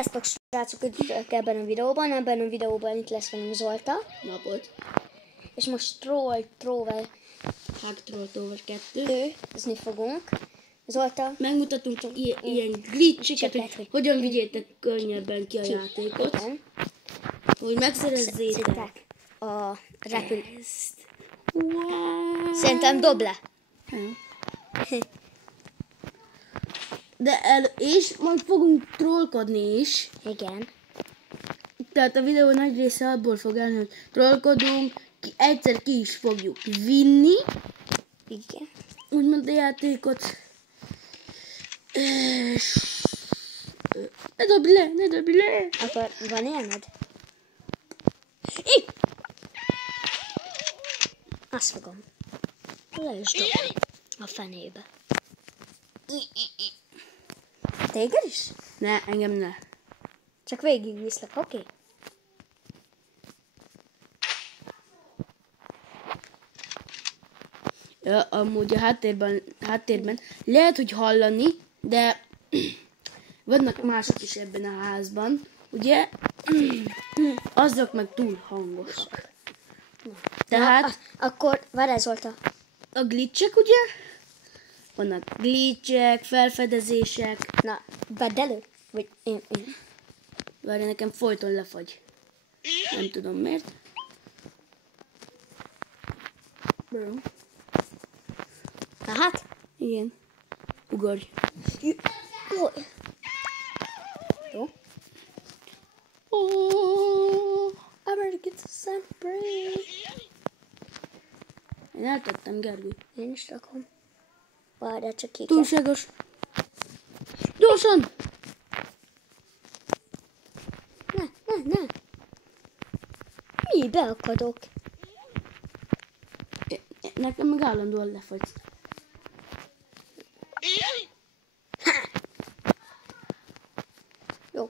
Sziasztok srácok, üdvözlök ebben a videóban. Ebben a videóban itt lesz velem Zolta. Napot. És most Trolltower 2 zni fogunk. Zolta. Megmutatunk ilyen glitcheket, hogy hogyan vigyétek könnyebben ki a játékot. Igen. Hogy megszerezzétek a repülést. ezt. Wow. Szerintem dob le. És majd fogunk trollkodni is. Igen. Tehát a videó nagy része abból fog állni, hogy trollkodunk, egyszer ki is fogjuk vinni. Igen. Úgymond a játékot. Ne dobd le! Akkor van ilyened? Azt fogom. Le is dobom a fenébe. Téged is? Ne, engem ne. Csak végigviszlek, oké? Ja, amúgy a háttérben lehet, hogy hallani, de vannak mások is ebben a házban, ugye? Azok meg túl hangosak. Tehát akkor várjál Zolta. a glitchek, ugye? Vannak glitchek, felfedezések. Na, vedd elő. Vagy én. Várj, nekem folyton lefagy. Nem tudom miért. Bro. Na hát? Igen. Ugorj. Jó. Jó. Oh. I better get some break. Én eltettem, Gergő. Én is rakom. Várjál, csak ki kell. Túlságos. Gyorsan! Ne. Mi? Beakadok. Nekem meg állandóan lefagy. Jó.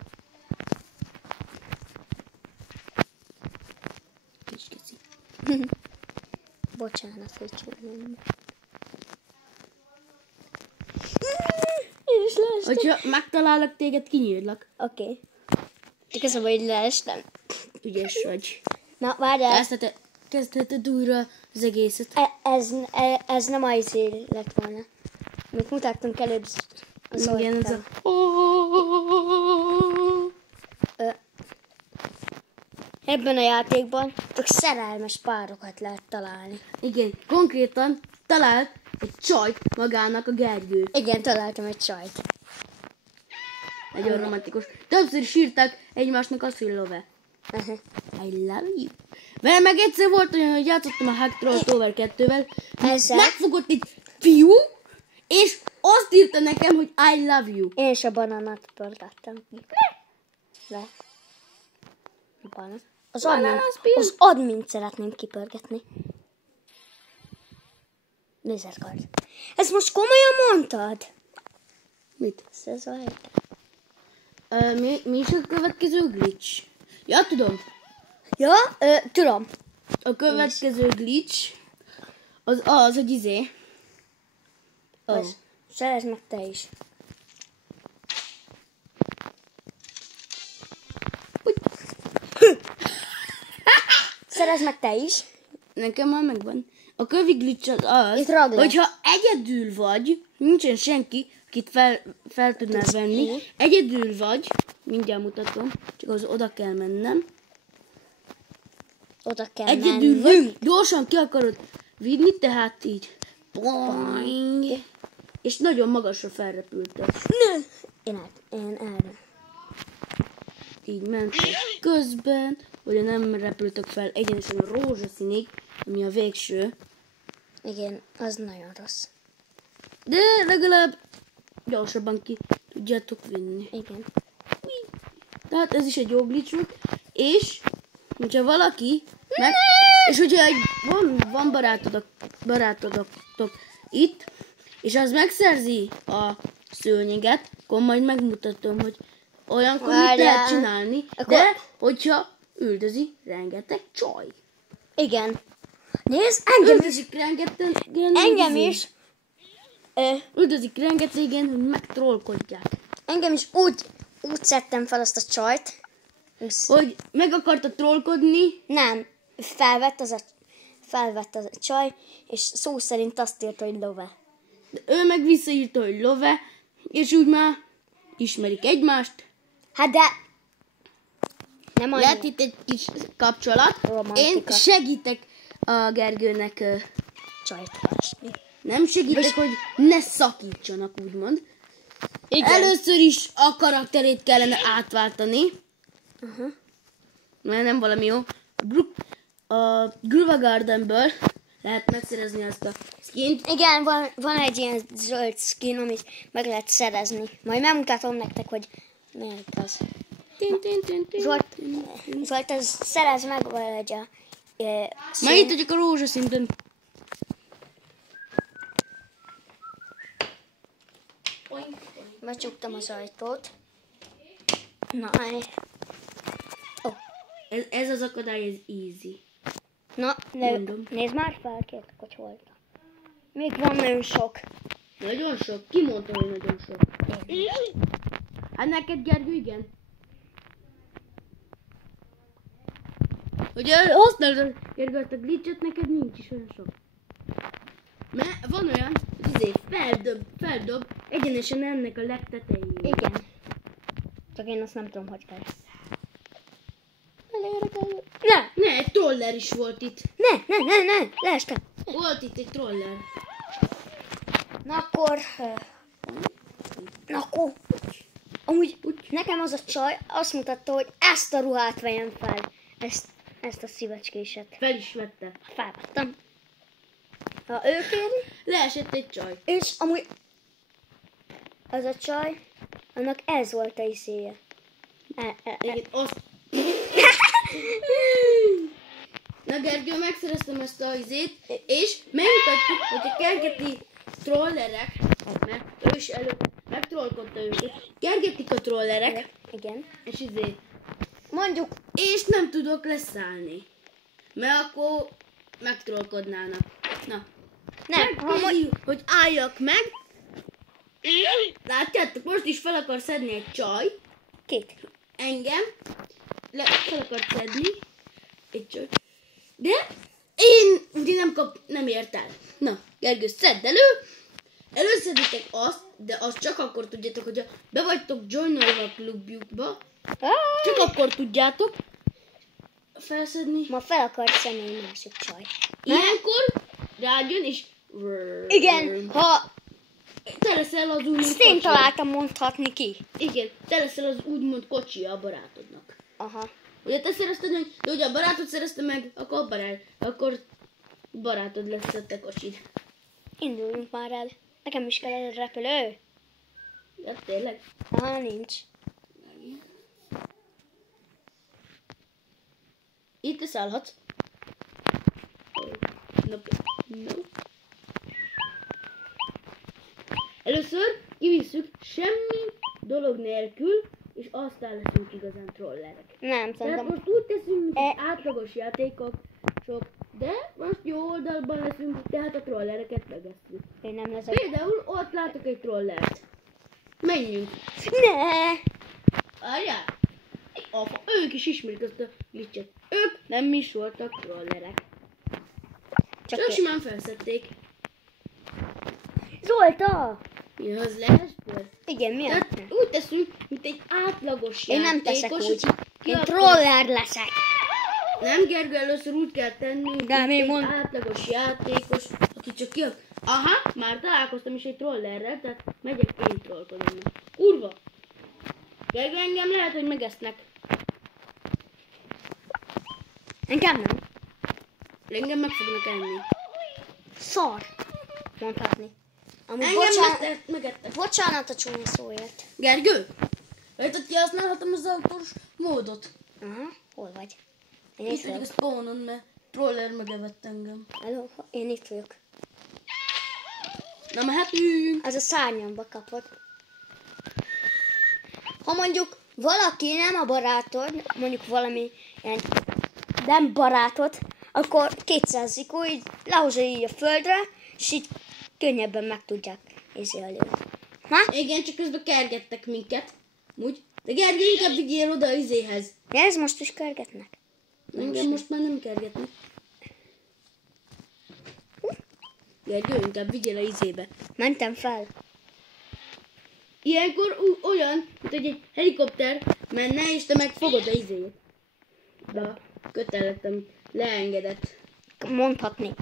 Kis keci. Bocsánat, hogy csinálom. Én is leestem. Hogyha megtalálok téged, kinyírlak. Oké. Igazából így leestem. Ügyes vagy. Na, várjál. Kezdheted újra az egészet. Ez nem az izé lett volna. Amit mutattunk előbb az Igen, ez a... Ebben a játékban csak szerelmes párokat lehet találni. Igen, konkrétan talált egy csajt magának a Gergő. Igen, találtam egy csajt. Nagyon romantikus. Többször is írták egymásnak azt, hogy love. I love you. Mert meg egyszer volt olyan, hogy játszottam a Trolltower 2-vel. Megfogott egy fiú, és azt írta nekem, hogy I love you. Én is a banánat pörgettem ki. Le. Banán. Az admint szeretném kipörgetni. Lézerkard. Ezt most komolyan mondtad? Mit? Ez a hely. Mi is a következő glitch? Ja, tudom. Ja, tudom. A következő glitch az hogy izé. Szerezd meg te is. Szerezd meg te is. Nekem már megvan. A kövi glitch az, hogyha egyedül vagy, nincsen senki, akit fel tudnál venni, egyedül vagy, mindjárt mutatom, csak az oda kell mennem. Oda kell egyedül vagy, gyorsan ki akarod vinni, tehát így. Boing. És nagyon magasra felrepültek. Én erre. Így mentek közben, hogy nem repültek fel egyenesen a rózsaszínig, ami a végső. Igen, az nagyon rossz. De legalább gyorsabban ki tudjátok vinni. Igen. Tehát ez is egy jó glitch volt. És, hogyha valaki, és hogyha van barátodok itt, és az megszerzi a szőnyeget, akkor majd megmutatom, hogy olyankor mit lehet csinálni, de hogyha üldözi rengeteg csaj. Igen. Nézd, engem is. Üldözik rengetegen, hogy megtrollkodják. Engem is úgy szedtem fel azt a csajt, Hogy meg akarta trollkodni. nem, felvett a csaj, és szó szerint azt írta, hogy love. De ő meg visszaírta, hogy love, és úgy már ismerik egymást. Hát de... Nem annyira. Lett itt egy kis kapcsolat. Romantika. Én segítek a Gergőnek, Csajt keresni. nem segítek, hogy ne szakítsanak, úgymond. Igen. Először is a karakterét kellene átváltani. Mert nem valami jó. A Gruva Gardenből lehet megszerezni azt a skint. Igen, van egy ilyen zöld skin, amit meg lehet szerezni. Majd megmutatom nektek, hogy miért az. Zsolt, ez szerez meg valahogy a Ma itt vagyok a rózsaszinten. becsuktam az ajtót. Na, Ez az akadály, ez easy. na Mondom. nézd már fel, kérlek, hogy hol. Még van nagyon sok. Nagyon sok? Ki mondta, hogy nagyon sok? Hát neked, Gergő, igen. Hogy használd Gergő, azt a glitchet, neked nincs is olyan sok. Mert van olyan, hogy azért feldob egyenesen ennek a legtetején. Igen. Csak én azt nem tudom, hogy kell. Ne, Ne, egy troller is volt itt. ne, leestem. Volt itt egy troller. Na akkor, amúgy nekem az a csaj azt mutatta, hogy ezt a ruhát vegyem fel. Ezt a szívecskéset. Fel is vette. Felvettem. Ha ő kéri, Leesett egy csaj. és amúgy az a csaj, annak ez volt a izéje. Igen, azt... Na Gergő, megszereztem ezt a izét, és megmutatjuk, hogy a kergeti trollerek, mert ő is előbb megtrollkodta őket, kergetik a trollerek, Igen. és izét, Mondjuk, és nem tudok leszállni, mert akkor megtrollkodnának. Na, nem, hogy álljak meg, látjátok, most is fel akar szedni egy csaj, két. engem, fel akar szedni egy csaj, de én ugye nem ért el. Na, Gergő, szedd elő, előszeditek azt, de azt csak akkor tudjátok, hogyha be vagytok joinolva a klubjukba, csak akkor tudjátok felszedni. Ma fel akart szenni egy másik csaj. Ilyenkor rájön és... Igen, ha Te leszel az úgymond ezt én kocsia. találtam mondhatni ki. Igen, te leszel az úgymond kocsia a barátodnak. Aha. Ugye te szerezted meg, de ugye a barátod szerezte meg, akkor barátod lesz a te kocsid. Induljunk már el. Nekem is kell egy repülő. Ja, tényleg. Aha, nincs. Itt te szállhatsz. No. Először kivisszük semmi dolog nélkül, és aztán leszünk igazán trollerek. Nem, Tehát szerintem. most úgy teszünk, mint egy átlagos játékok, de most jó oldalban leszünk, tehát a trollereket megesszük. Én nem leszek. Például ott látok egy trollert. Menjünk. Ne! Várjál! Ők is ismerik azt a glitchet. Ők nem is voltak trollerek. Csak Csak én. simán felszedték. Zolta! Mi az leesből? Igen, mi az? Tehát úgy teszünk, mint egy átlagos Én játékos. nem teszek úgy. ki Én akar- troller leszek. Nem, Gergő, először úgy kell tenni, De mint mi egy mond- átlagos játékos, aki csak ki akar. Aha, már találkoztam is egy trollerrel, tehát megyek én trollkodom. Kurva! Gergő, engem lehet, hogy megesznek. Engem nem. Engem meg fognak enni. Szar. Mondhatni. Amúgy Engem megettek. bocsánat a csúnya szóért. Gergő, lehet, hogy kihasználhatom az autós módot. Aha, hol vagy? Én Itt itt vagyok a vagyok. spawnon, mert troller megevett engem. Hello, én itt vagyok. Na mehetünk. Az a szárnyamba kapott. Ha mondjuk valaki nem a barátod, mondjuk valami ilyen nem barátod, akkor 200 zikó így lehozza így a földre, és így könnyebben meg tudják élni. Ha? Igen, csak közben kergettek minket. Úgy, De Gergő, inkább vigyél oda az izéhez. Nézd, most is kergetnek. Engem most már nem kergetnek. Gergő, inkább vigyél a izébe. Mentem fel. Ilyenkor olyan, mint hogy egy helikopter menne, és te meg fogod a izét. De a köteletem leengedett. Mondhatni.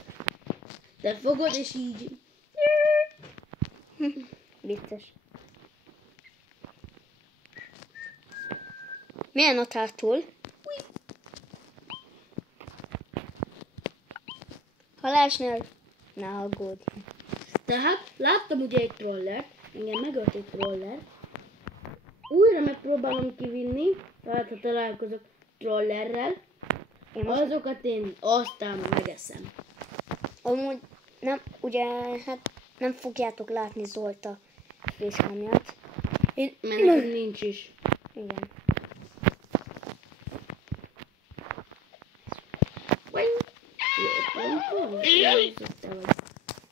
Te fogod, és így. Vicces. Milyen ott hátul? Halásnál? Ne aggódj. Tehát láttam ugye egy trollert, engem megölt egy troller. Újra megpróbálom kivinni, tehát ha találkozok trollerrel, azokat én aztán megeszem. Amúgy nem, ugye, hát nem fogjátok látni Zolta fészkámját. Mert nekem nincs is. Igen.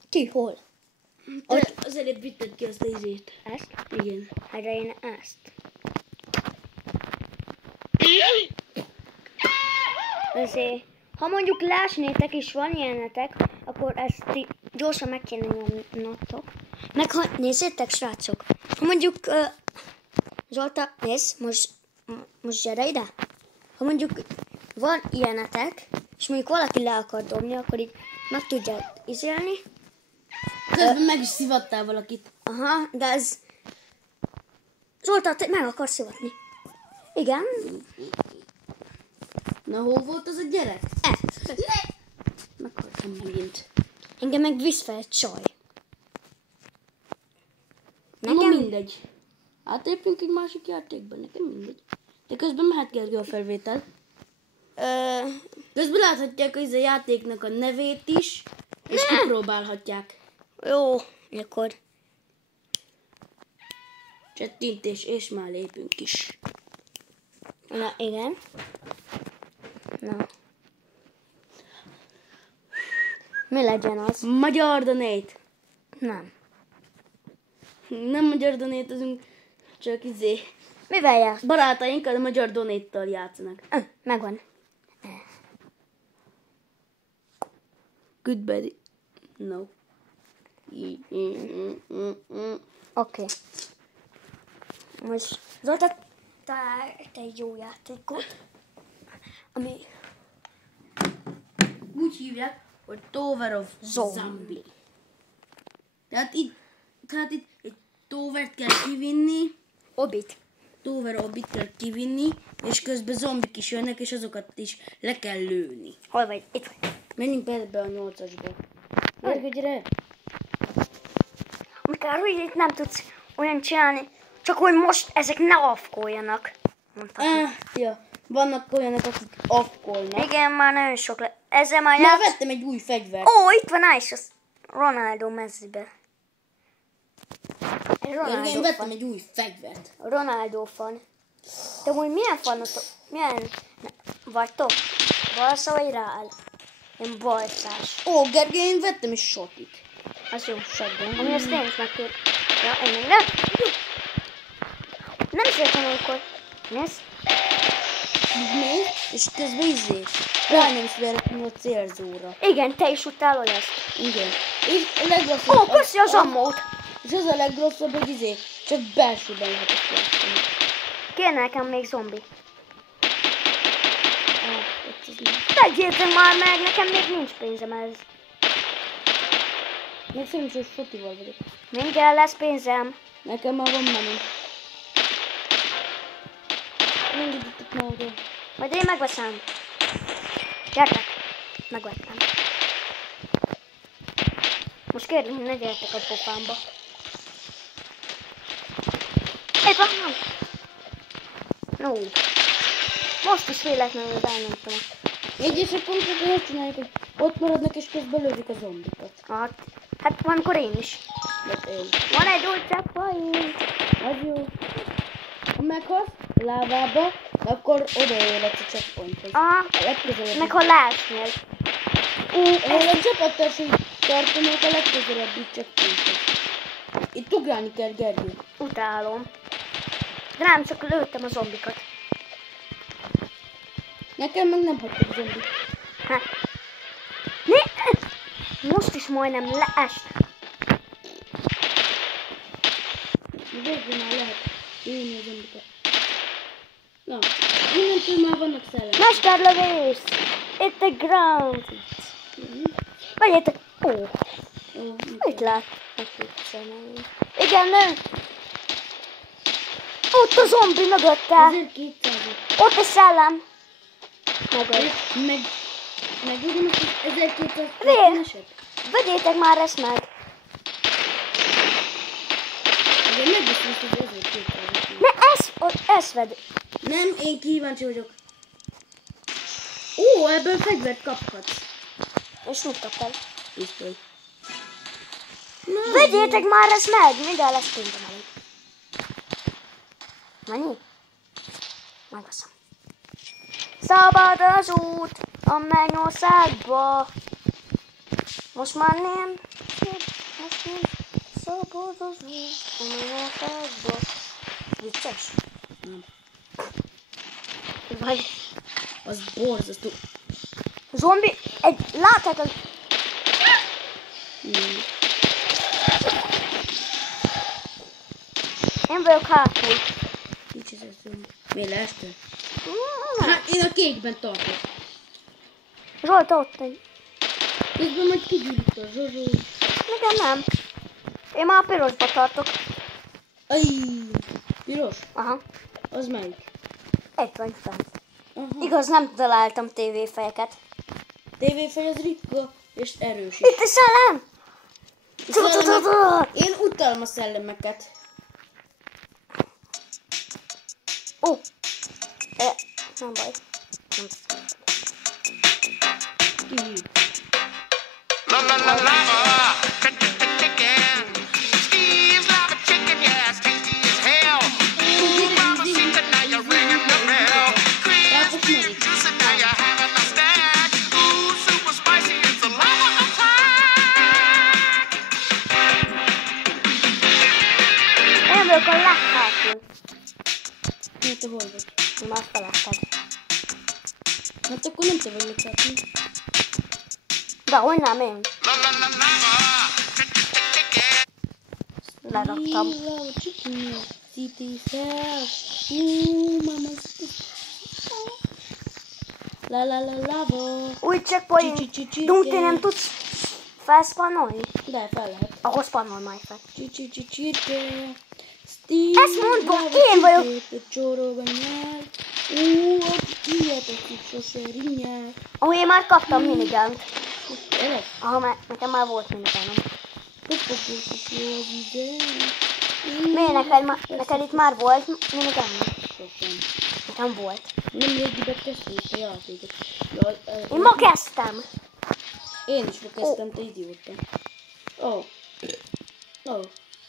Ki, hol? Te az előbb vitted ki azt a izét. Ezt? Igen. Hát de én ezt. Ezért, ha mondjuk lásnétek és van ilyenetek, akkor ezt ti gyorsan meg kéne nyomnatok. Meg ha, nézzétek srácok, ha mondjuk, Zsolta, nézd, most gyere ide. Ha mondjuk van ilyenetek, és mondjuk valaki le akar dobni, akkor így meg tudják izélni. Közben meg is szivattál valakit. Aha, de ez... Zoltán, te meg akarsz szivatni. Igen. Na, hol volt az a gyerek? Ne! Meghaltam megint. Engem meg visz fel egy csaj. Nekem mindegy. Átépünk egy másik játékba, nekem mindegy. De közben mehet Gergő a felvétel. Közben láthatják az a játéknak a nevét is, és kipróbálhatják. Jó, akkor... Csettintés, és már lépünk is. Na, igen. Na. Mi legyen az? Magyar donate. Nem. Nem magyar donate, azunk csak Mivel jár? barátainkkal a magyar donate-tal játszanak. Megvan. Goodbye. No. Oké. Most Zolta talált egy jó játékot, ami Úgy hívják, hogy Tower of Zombie. Tehát itt egy tovert kell kivinni, Obit. Tower Obit kell kivinni, és közben zombik is jönnek, és azokat is le kell lőni. Hol vagy? Itt vagy. Menjünk be a 8-asba. Gyere, gyere! Mikor úgy itt nem tudsz olyan csinálni, csak hogy most ezek ne afkoljanak. Ja, vannak olyanok, akik afkolnak. Igen, már nagyon sok le. Ezzel már Már játsz... vettem egy új fegyvert. Ó, itt van Ice, az Ronaldo mezzibe. Én Ronaldo vettem fan. egy új fegyvert. Ronaldo fan. De úgy milyen fanotok? Milyen vagytok? Balsza vagy Real? Én balszás. Ó, Gergely, én vettem is sotit. Az jó, seggen. Ami azt én is megtudom. Ja, én még nem. Nem szeretem, amikor... Nézd. Így mész, és közben rányomsz véletlenül a célzóra. Igen, te is utálod ezt. Igen. És a legrosszabb... Ó, köszi az ammót. És az a legrosszabb, hogy csak belsőben lehet ezt játszani. Kéne nekem még zombi. Ott az nem. Vegyétek már meg, nekem még nincs pénzem ez. Még szerintem, hogy sotival vagyok. Mindjárt lesz pénzem. Nekem már van menő. Engedjétek már oda. Majd én megveszem. Gyertek. Megvettem. Most kérlek, ne gyertek a pofámba. Épp van! No. Most is véletlenül elnyomtam. Egyesek konkrétan azt csináljuk, hogy ott maradnak és közben lövik a zombikat. Hát valamikor én is. De én. Van egy új csappaim. Az jó. Ha meghalsz lávába, akkor odaérhetsz a checkpointhoz. Aha. A legközelebbi. Meg ha lásnél. Ahol a csapattársai tartanak a legközelebbi checkpointhoz. Itt ugrálni kell, Gergő. Utálom. De nem, csak lőttem a zombikat. Nekem meg nem hagytak a zombik. Hát. Mi? Most is majdnem leest. Végül már lehet lőni a zombikat. Na, innentől már vannak szellemek. Mesterlövés! Itt a ground! Vegyétek! Ó, Ó, mit lát? Igen, nő! Ott a zombi mögötte! 1200. Ott egy szellem! Megölt. Meg ugyanazt az 1200 Miért? eset? Vegyétek már ezt meg! Igen, megviszont az 1200. Ne, ezt vedd! Nem, én kíváncsi vagyok. Ó, ebből fegyvert kaphatsz. És mit kaptál? Pisztoly. Vegyétek már ezt meg! Minden lesz pénzem elég. Mennyi? Megveszem. Szabad az út a mennyországba. Most már nem. Most nem. Szabad az út a mennyországba. Vicces? Nem. Vagy Az borzasztó. zombi. Láthatod? Én vagyok hátul. Nincs ez a zombi. Miért leestél? Hát én a kékben tartok. Zsolt ott egy. Közben majd kigyűlik a zsozsó. Igen, nem. Én már a pirosba tartok. Aj, piros? Aha. Az melyik? Egy vagy fent. Aha. Igaz, nem találtam tévéfejeket. TV-fej az ritka és erős is. Itt a szellem! Én utálom a szellemeket. Ó! Nem baj. Nem. La la la lava, chicken. Steve's lava chicken, yeah, it's tasty as hell. Ooh, mama, see that now you're ringing the bell. Crispy and juicy, now you're having a snack. Ooh, super spicy, it's a lava attack. Én vagyok a leghátul. Hát te hol vagy? Már felálltad. Hát akkor nem te vagy megkapni. De hogy nem én? La la la lava, chicken. Leraktam. Lava chicken, city fell. Mama. La la la lava. Új checkpoint. Csi-csi-csi-csi. Dunti, nem tudsz felszpannolni? De fel lehet. Ahhoz spannol majd fel. Csirke. Ezt mondom, én vagyok. Csóróban nyár. Hihetetlen sose rinyár. Ahol én már kaptam minigant. Tényleg? Aha, nekem már volt minigánom. Jó az ide. Miért neked itt már volt minigám? Sosem. Nekem volt. Nem régiben kezdtünk a játékot. Jaj, Én ma kezdtem. Én is ma kezdtem, te idióta. Ó,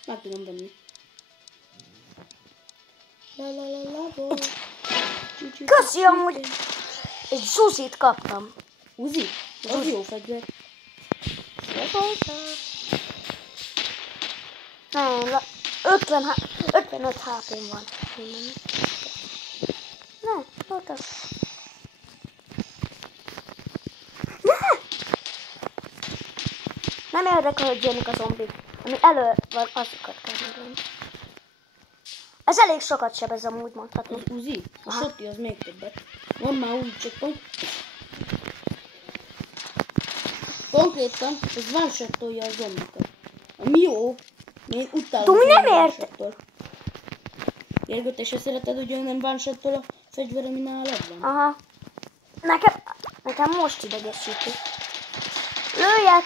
meg tudom venni. La la la la bo. Köszi, amúgy egy Zuzit kaptam. Uzi? Az jó fegyver. Nem, 55 HP-m van. Ne, ott az. Ne! Nem érdekel, hogy jönnek a zombik. Ami elő van, azokat kell megölni. Ez elég sokat sebez, amúgy mondhatni. Az Uzi? A Aha. Sotti az még többet. Van már új checkpoint. Konkrétan ez one-shotolja a zombikat. Ami jó. Én utálom. Dumi nem a ért. one-shottól. Gergő, te se szereted, hogy nem one-shottol a fegyver, ami nálad van? Aha. Nekem most idegesíti. Lőjek!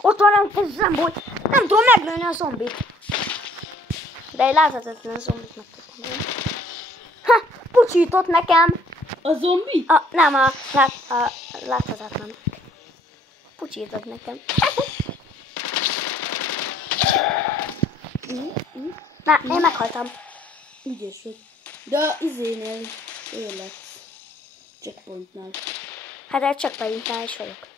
Ott van egy zombi. Nem tudom meglőni a zombit. De egy láthatatlan zombit meg tudom lőni. Ha! Pucsított nekem! A zombi? Nem, a láthatatlan. Pucsított nekem. Na, én meghaltam. Ügyes vagy. De a izénél életsz. Checkpointnál. Hát egy checkpointnál is vagyok.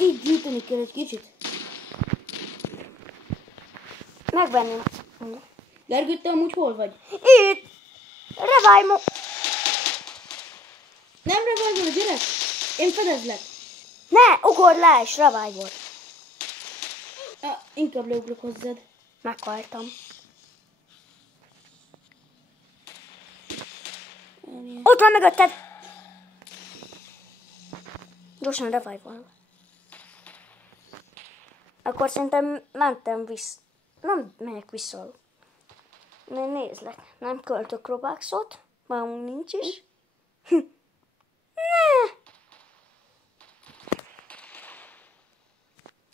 Így gyűjteni kell egy kicsit. Megvenném. Gergő, te amúgy hol vagy? Itt! Revive Nem revive-ol, gyere! Én fedezlek. Ne, ugorj le, és revive-ol. Inkább leugrok hozzád. Meghaltam. Ott van mögötted! Gyorsan revive-ol. Akkor szerintem mentem vissza. Nem megyek vissza. Nézlek. Nem költök Robuxot. Már amúgy nincs is. Ne!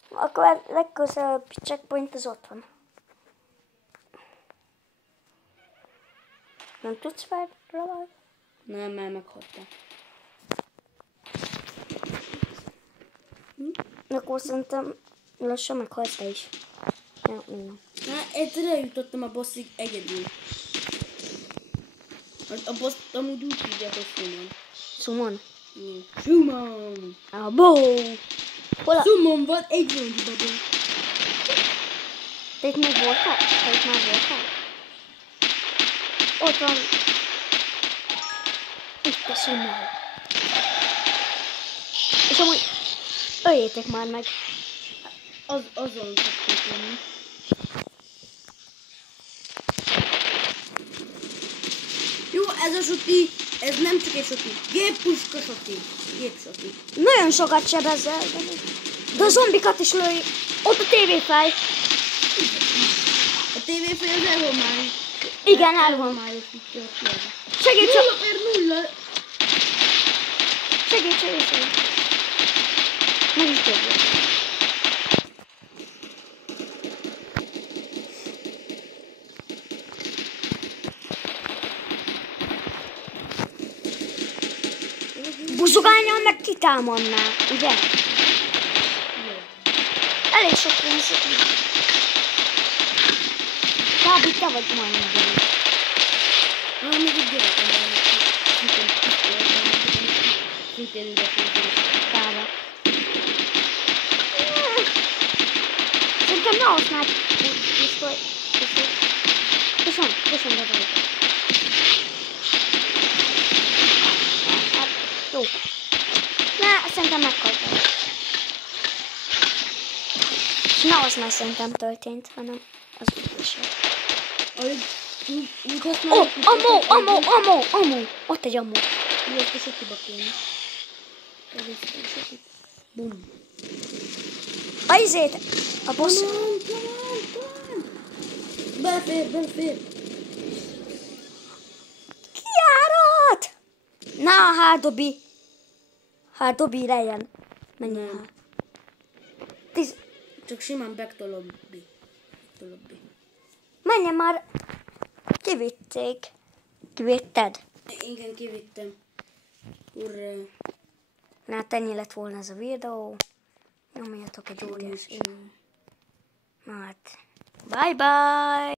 Akkor legközelebb checkpoint az ott van. Nem tudsz fel revive? Nem, már meghaltam. Akkor szerintem lassan meghalsz te is. Ja, nem. Hát egyszer eljutottam a bosszig egyedül. A boss amúgy úgy hívják, hogy Summon. Summon? Summon! Abó! Hol a... Summon van egy rongyibabon. Te itt még voltál? Te itt már voltál? Ott van. Itt a Summon. És amúgy öljétek már meg. Azon szoktuk lenni. Jó, ez a suti, ez nem csak egy suti. Géppuska suti. Gépsuti. Nagyon sokat sebezzel. De a zombikat is lőj. Ott a tévéfej. A tévéfej az elhomály. Igen, elvan. Segíts! 0/0. Segíts! Meg is dobja. Buzogányon meg kitámadná, ugye? Elég sok pénzük van. Kb. Te vagy majdnem gyerek. Még egy gyerekem van. Szintén ide fogjuk. Kára. Szerintem ne használd pisztoly. Köszönöm, de vagy. Hát, jó. Ne, szerintem meghaltam. És ne használj szerintem történt, hanem az utolsó. Úgy használjuk. Ammo! Ott egy ammo. Jó, ezt a sokiba kéne. Bum. A izét, a boss. Belefér. Kiárat! Na, hát dobi lejjen. Menjen Nem. hát. Csak simán back to lobby. Menjen már. Kivitték. Kivitted? Igen, kivittem. Urrá. Na, hát ennyi lett volna ez a videó. Nyomjatok egy óriási. Na hát, bye bye!